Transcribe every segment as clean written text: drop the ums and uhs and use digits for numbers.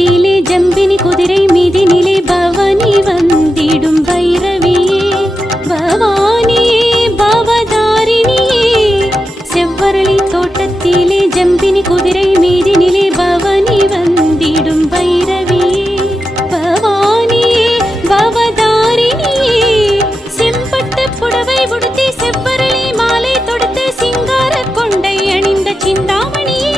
தோட்டத்திலே ஜம்பினி குதிரை மீதினிலே பவனி வந்திடும் பைரவியே பவானியே பவதாரிணியே. செவ்வரளி தோட்டத்திலே ஜம்பினி குதிரை மீதினிலே பவனி வந்திடும் பைரவியே பவானியே பவதாரிணியே. செம்பட்டு புடவை உடுத்தி செவ்வரளி மாலை தொடுத்து சிங்கார கொண்டை அணிந்த சிந்தாமணியே.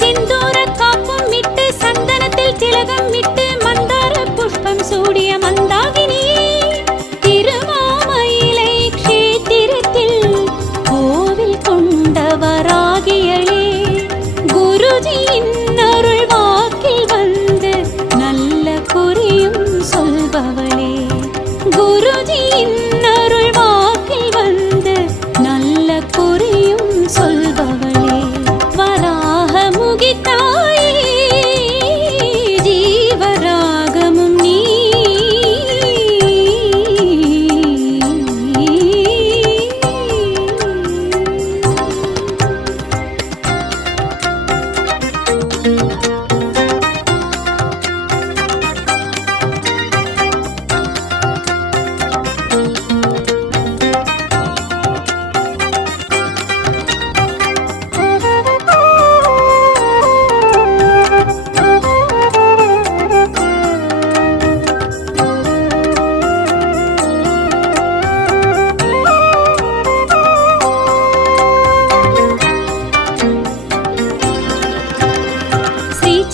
சிந்தூர காப்பும் இட்டு சந்தனத்தில் திலகம் இட்டு மந்தார புஷ்பம் சூடிய மந்தாகினியே. திருமாமயிலை க்ஷேத்திரத்தில் கோவில் கொண்டவராகியளே குருஜியின் அருள் வாக்கில் வந்து நல்ல குறியும் சொல்பவளே. குருஜியின் அருள் வாக்கில் வந்து நல்ல குறியும் சொல்பவளே. வராகமுகி தாயே ஜீவராகமும் நீ.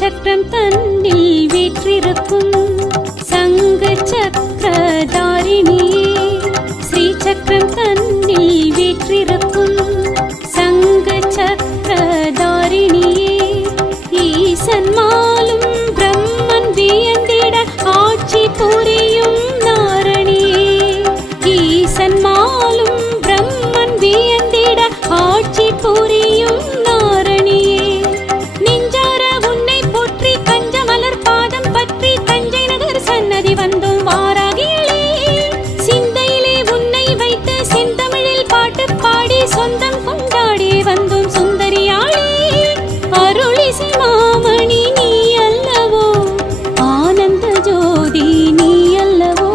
சக்கரம் தன்னில் வீற்றிருக்கும் சங்கு சக்கரதாரிணியே. ஸ்ரீ சக்கரம் தன்னில் வீற்றிருக்கும் சங்கு சக்கரதாரிணியே. ஈசன் மாலும் பிரம்மன் வியந்திட ஆட்சி புரியும் நாரணியே. ஈசன் மாலும் பிரம்மன் வியந்திட ஆட்சி புரியும் நாரணியே. சன்னதி வந்தும் வாராகியளே சிந்தையிலே உன்னை வைத்து செந்தமிழில் பாட்டு பாடி சொந்தம் கொண்டாடி வந்தும் சுந்தரியாளே. அருளிசை மாமணி நீ அல்லவோ ஆனந்த ஜோதி நீ அல்லவோ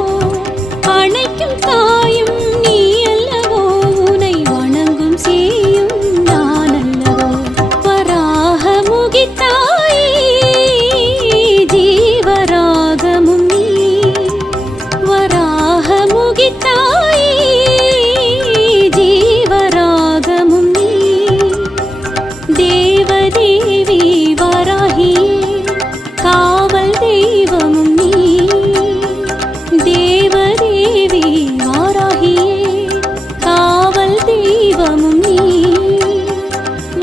அணைக்கும் தாயும் நீ அல்லவோ உனை வணங்கும் சேயும் நான் அல்லவோ. வராகமுகி தாயே ஜீவராகமும் நீ. வராகமுகி தாயே ஜீவராகமும் நீ. தேவதேவி வராகியே காவல் தெய்வமும் நீ. தேவதேவி வாராகியே காவல் தெய்வமும் நீ.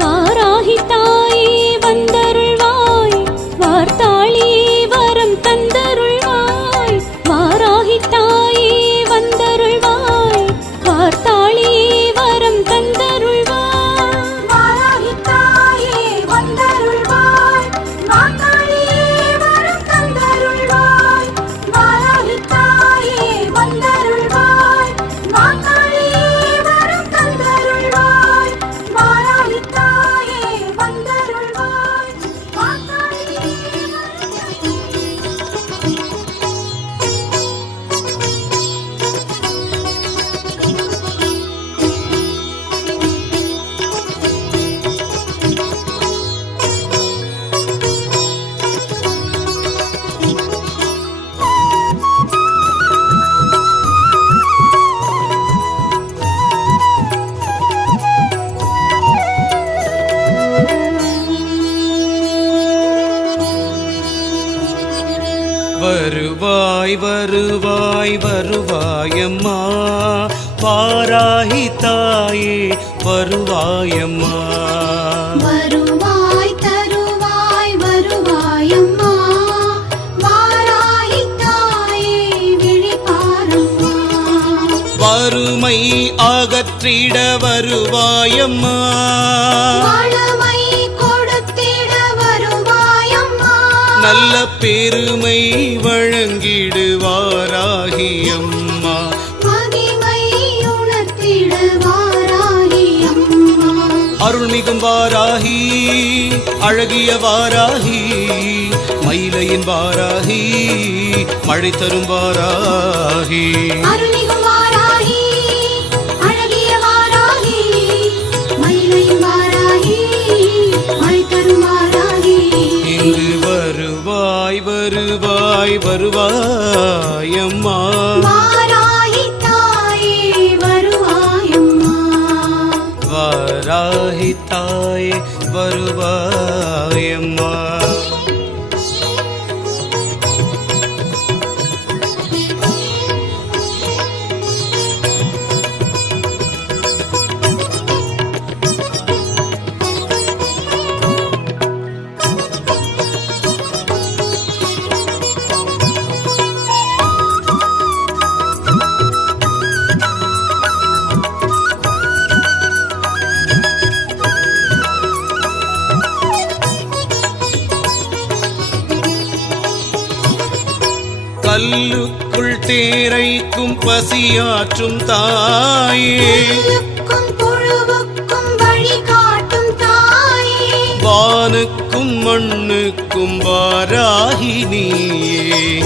வாராகி தாயே வந்தருள்வாய் வார்த்தாளியே வரம் தந்தருள்வாய். வாராகி தாயே வந்தருள்வாய் வார்த்தாளியே வரம் தந்தருள்வாய். வாராகி தாயே வந்தருள்வாய் வார்த்தாளியே வரம் தந்தருள்வாய். வாராகி தாயே வந்தருள்வாய் வார்த்தாளியே வரம் தந்தருள்வாய். வாராகி தாயே வந்தருள்வாய் வார்த்தாளியே வருவாய் வருவாய் வருவாயம்மா வாராகி தாயே வருவாயம்மா. வருவாய் தருவாய் வருவாயம்மா வாராகி தாயே விழிப்பாரம்மா. வறுமை அகற்றிட வருவாயம்மா. வளமை கொடுத்திட வருவாயம்மா. நல்ல பெருமை வழங்கிடுவாராகியம்மா. மகிமை உணர்த்திட வாராகியம்மா. அருள்மிகும் வாராகி அழகிய வாராகி மயிலையின் வாராகி மழை தரும் வாராகி அருள்மிகு வாராகி அழகிய வாராகி மயிலையும் வாராகி மழை தரும் வாராகி இங்கு வருவாய் வருவாய் வருவாய் அம்மா வாராகி தாயே வருவாயம்மா வாராகி தாயே வருவாய் அம்மா கல்லுக்குள் தேரைக்கும் பசியாற்றும் தாயே புல்லுக்கும் புழுவுக்கும் வழி காட்டும் தாயே வானுக்கும் மண்ணுக்கும் வாராகி நீயே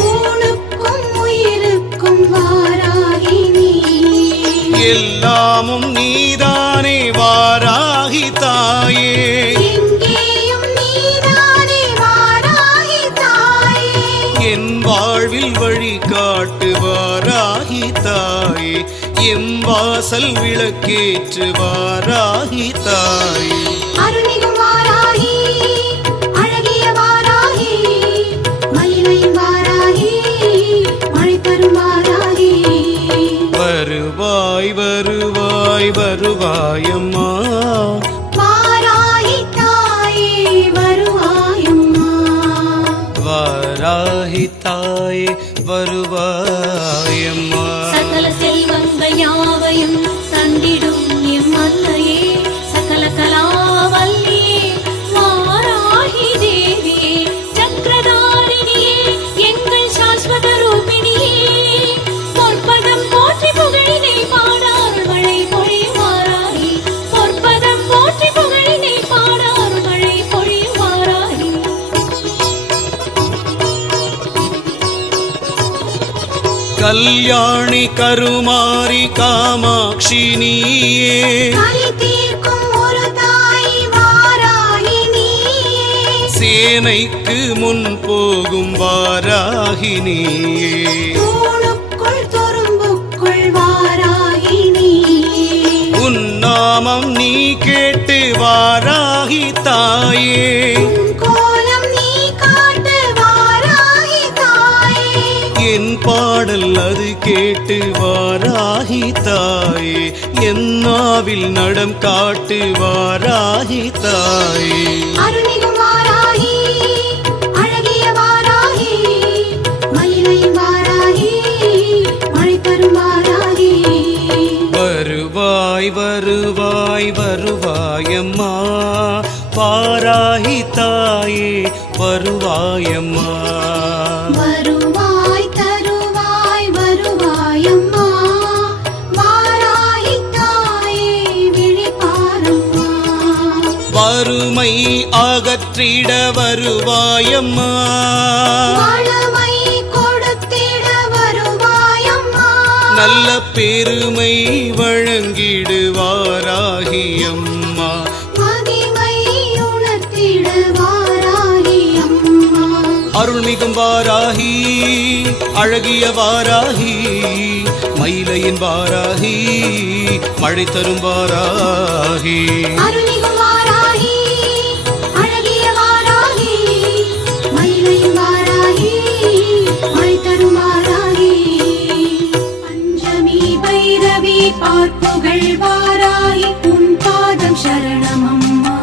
ஊனுக்கும் உயிருக்கும் வாராகி நீயே எல்லாமும் நீதானே வாராகி தாயே எங்கேயும் நீதானே வாராகி தாயே என் வாழ்வில் வழி காட்டு வாராகி தாயே எம் வாசல் விளக்கேற்று வாராகி தாயே அருள்மிகு வாராகி அழகிய வாராகி மயிலையும் வாராகி மழை தரும் வாராகி வருவாய் வருவாய் வருவாய் அம்மா வாராகி தாயே வருவாயம்மா வாராகி தாயே வருவாய் அம்மா சகல செல்வங்கள் யாவையும் தந்திடும் எம்மல்லையே சகல கலாவல்லியே வாராகி தேவியே சக்கரதாரிணியே எங்கள் சாஸ்வத ரூபிணியே பொற்பதம் போற்றி புகழினை பாடார் மழை பொழி வாராகி பொற்பதம் போற்றி புகழினை பாடார் மழை பொழி வாராகி கல்யாணி கருமாரி காமாட்சி நீயே கலி தீர்க்கும் ஒரு தாய் வாராகி நீயே சேனைக்கு முன் போகும் வாராகி நீயே தூணுக்குள் துரும்புக்குள் வாராகி நீயே உன் நாமம் நீ கேட்டு வாராகி தாயே உன் கோலம் நீ காட்டு வாராகி தாயே என் பாடல் அது கேட்டு வாராகி தாயே என் நாவில் நடம் காட்டு வாராகி தாயே அருள்மிகு வாராகி அழகிய வாராகி மயிலையும் வாராகி மழை தரும் வாராகி வருவாய் வருவாய் வருவாய் அம்மா வாராகி தாயே வருவாய் அம்மா வருவாய் தருவாய் வருவாயம்மா வாராகி தாயே விழிப்பாரம்மா வறுமை அகற்றிட வருவாயம்மா வளமை கொடுத்திட வருவாயம்மா நல்ல பெருமை வழங்கிடுவாராகி அம்மா மகிமை உணர்த்திட வாராகி அம்மா அருள்மிகும் வாராகி அழகிய வாராகி மயிலையின் வாராகி மழை தரும் வாராகி அருள்மிகு வாராகி அழகிய வாராகி மயிலையும் வாராகி மழை தரும் வாராகி பஞ்சமி பைரவி பார்ப்புகள் வாராகி உன் பாதம் சரணமம்மா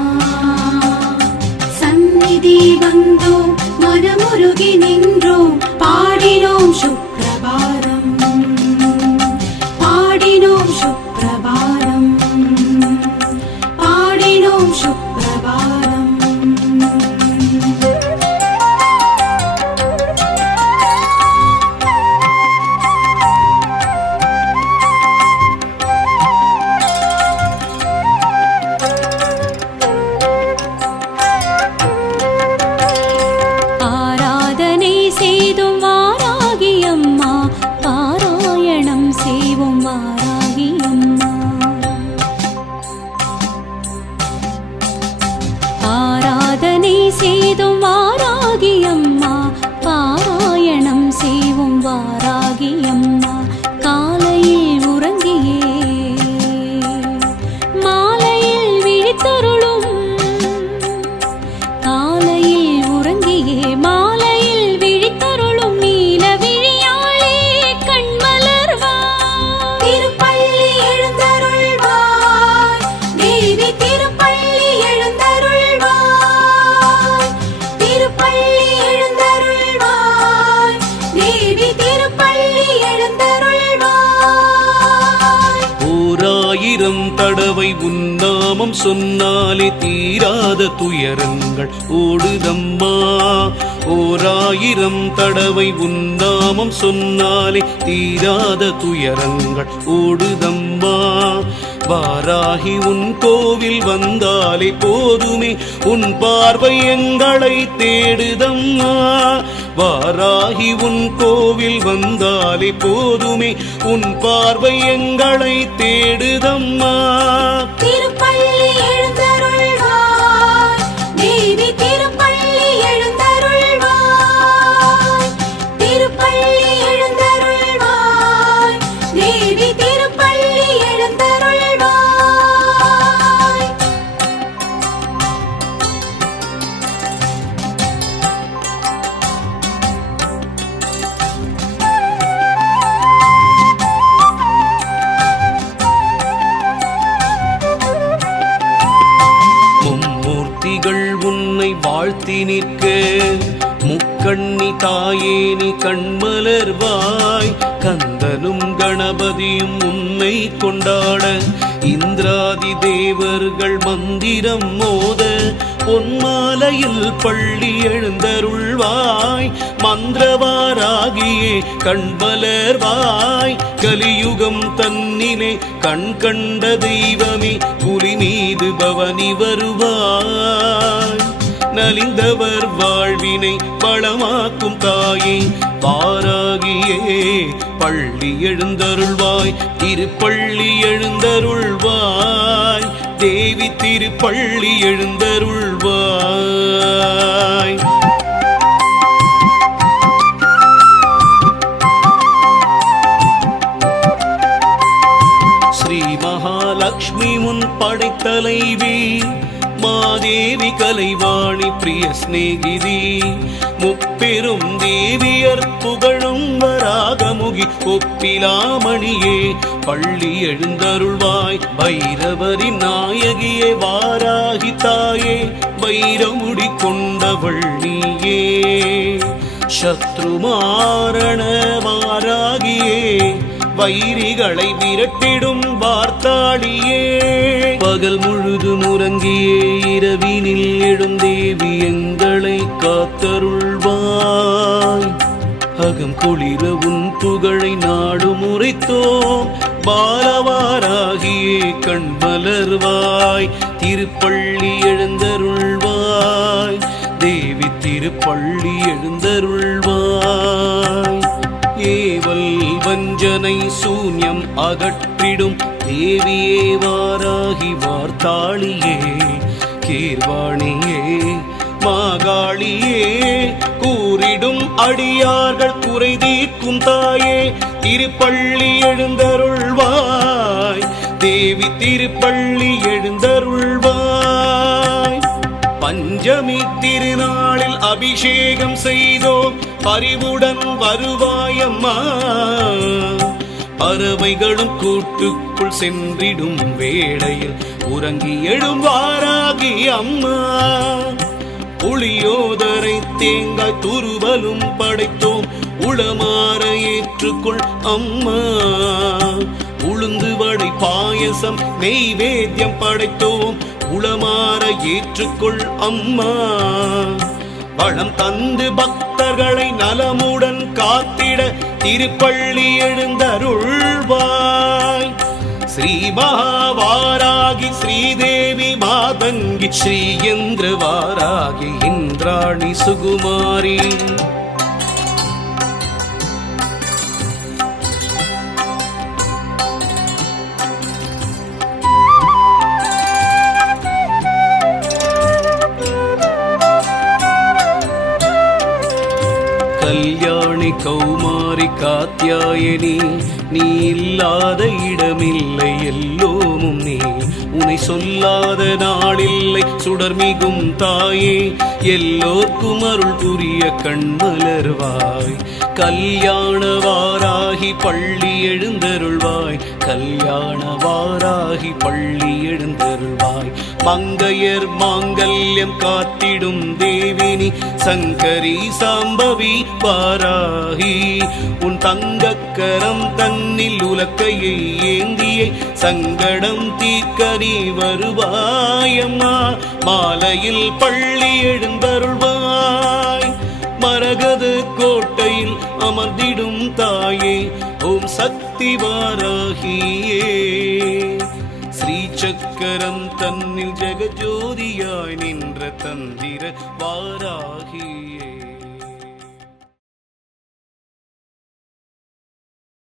சந்நிதி வந்தோம் மனமுருகி நின்றோம் பாடினோம் சுப்ரபாரம் பாடினோம் சுப்ரபாரம் பாடினோம் சுப்ரபாரம் ஆரா ஓராயிரம் தடவை உன்னாமம் சொன்னாலே தீராத துயரங்கள் ஓடுதம்மா. ஓராயிரம் தடவை உன்னாமம் சொன்னாலே தீராத துயரங்கள் ஓடுதம்மா. வாராகி உன் கோவில் வந்தாலே போதுமே உன் பார்வை எங்களை தேடுதம்மா. வாராகி உன் கோவில் வந்தாலே போதுமே உன் பார்வை எங்களை தேடுதம்மா. திருப்பள்ளி எழுந்தருள்வாய் தேவி, திருப்பள்ளி எழுந்தருள்வாய். திருப்பள்ளி எழுந்தருள்வாய் தேவி, திருப்பள்ளி எழுந்தருள்வாய். மும்மூர்த்திகள் உன்னை வாழ்த்தி நிற்க முக்கண்ணி தாயே நீ கண்மலர்வாய். கந்தனும் கணபதியும் உன்னை கொண்டாட இந்திராதி தேவர்கள் மந்திரம் மோத பொன்மாலையில் பள்ளி எழுந்தருள்வாய். மந்திரவாராகியே கண்மலர்வாய். கலியுகம் தன்னிலே கண் கண்ட தெய்வமே புலி மீது பவனி வருவாய். நலிந்தவர் வாழ்வினை பலமாக்கும் தாயே வாராகியே பள்ளி எழுந்தருள்வாய். திருப்பள்ளி எழுந்தருள்வாய் தேவி, திருப்பள்ளி எழுந்தருள்வாய். ஸ்ரீ மகாலட்சுமி முன் படைத்தலைவி மாதேவி கலைவாணி பிரிய சிநேகிதி. முப்பெரும் தேவியர் புகழும் வராகமுகி ஒப்பிலாமணியே பள்ளி எழுந்தருள்வாய். பைரவரின் நாயகியே வாராகி தாயே வைரமுடி கொண்டவள் நீயே. சத்ருமாரண வாராகியே வைரிகளை விரட்டிடும் வார்த்தாளியே. பகல் முழுதும் உறங்கியே இரவினில் எழும் தேவி எங்களை காத்தருள்வாய். அகம் குளிர உன் புகழை நாடு முறைத்தோம் பாலவாராகியே கண்மலர்வாய். திருப்பள்ளி எழுந்தருள்வாய் தேவி, திருப்பள்ளி எழுந்தருள்வாய். ஏவல் வஞ்சனை சூன்யம் அகற்றிடும் தேவியே வாராகி வார்த்தாளியே கீர்வாணியே மாகாளியே. கூறிடும் அடியார்கள் குறை தீர்க்கும் தாயே திருப்பள்ளி எழுந்தருள்வாய் தேவி, திருப்பள்ளி எழுந்தருள்வாய். பஞ்சமி திருநாளில் அபிஷேகம் செய்தோம் பரிவுடன் வருவாயம்மா. பறவைகளும் கூட்டுக்குள் சென்றிடும் வேளையில் உறங்கி எழும் வாராகி அம்மா. புளியோதரை தேங்காய் துருவலும் படைத்தோம் உளமாற ஏற்றுக்கொள் அம்மா. உளுந்து வடை பாயசம் நெய்வேத்தியம் படைத்தோம் உளமாற ஏற்றுக்கொள் அம்மா. வளம் தந்து பக்தர்களை நலமுடன் காத்திட திருப்பள்ளி எழுந்தருள்வாய். ஸ்ரீ மகாவாராகி ஸ்ரீதேவி மாதங்கி ஸ்ரீயந்திர வாராகி இந்திராணி சுகுமாரி. கல்யாணி கௌமாரி காத்யாயனி நீ இல்லாத இடமில்லை எல்லோமும் நீ. உனை சொல்லாத நாளில்லை சுடர்மிகும் தாயே எல்லோர்க்கும் அருள் புரிய கண்மலர்வாய். கல்யாண வாராகி பள்ளி எழுந்தருள்வாய். கல்யாண வாராகி பள்ளி எழுந்தருள்வாய். மங்கையர் மாங்கல்யம் காத்திடும் தேவினி சங்கரி சாம்பவி வாராகி. உன் தங்கக்கரம் தன்னில் உலக்கையை ஏந்தியே சங்கடம் தீர்க்க நீ வருவாயம்மா. மாலையில் பள்ளி எழுந்தருள்வாய். மரகத கோட்டையில் அமர்ந்திடும் தாயே ஓம் சக்தி வாராகியே. ஸ்ரீ சக்கரம் தன்னில் ஜெகஜோதியாய் நின்ற தந்திர வாராகியே.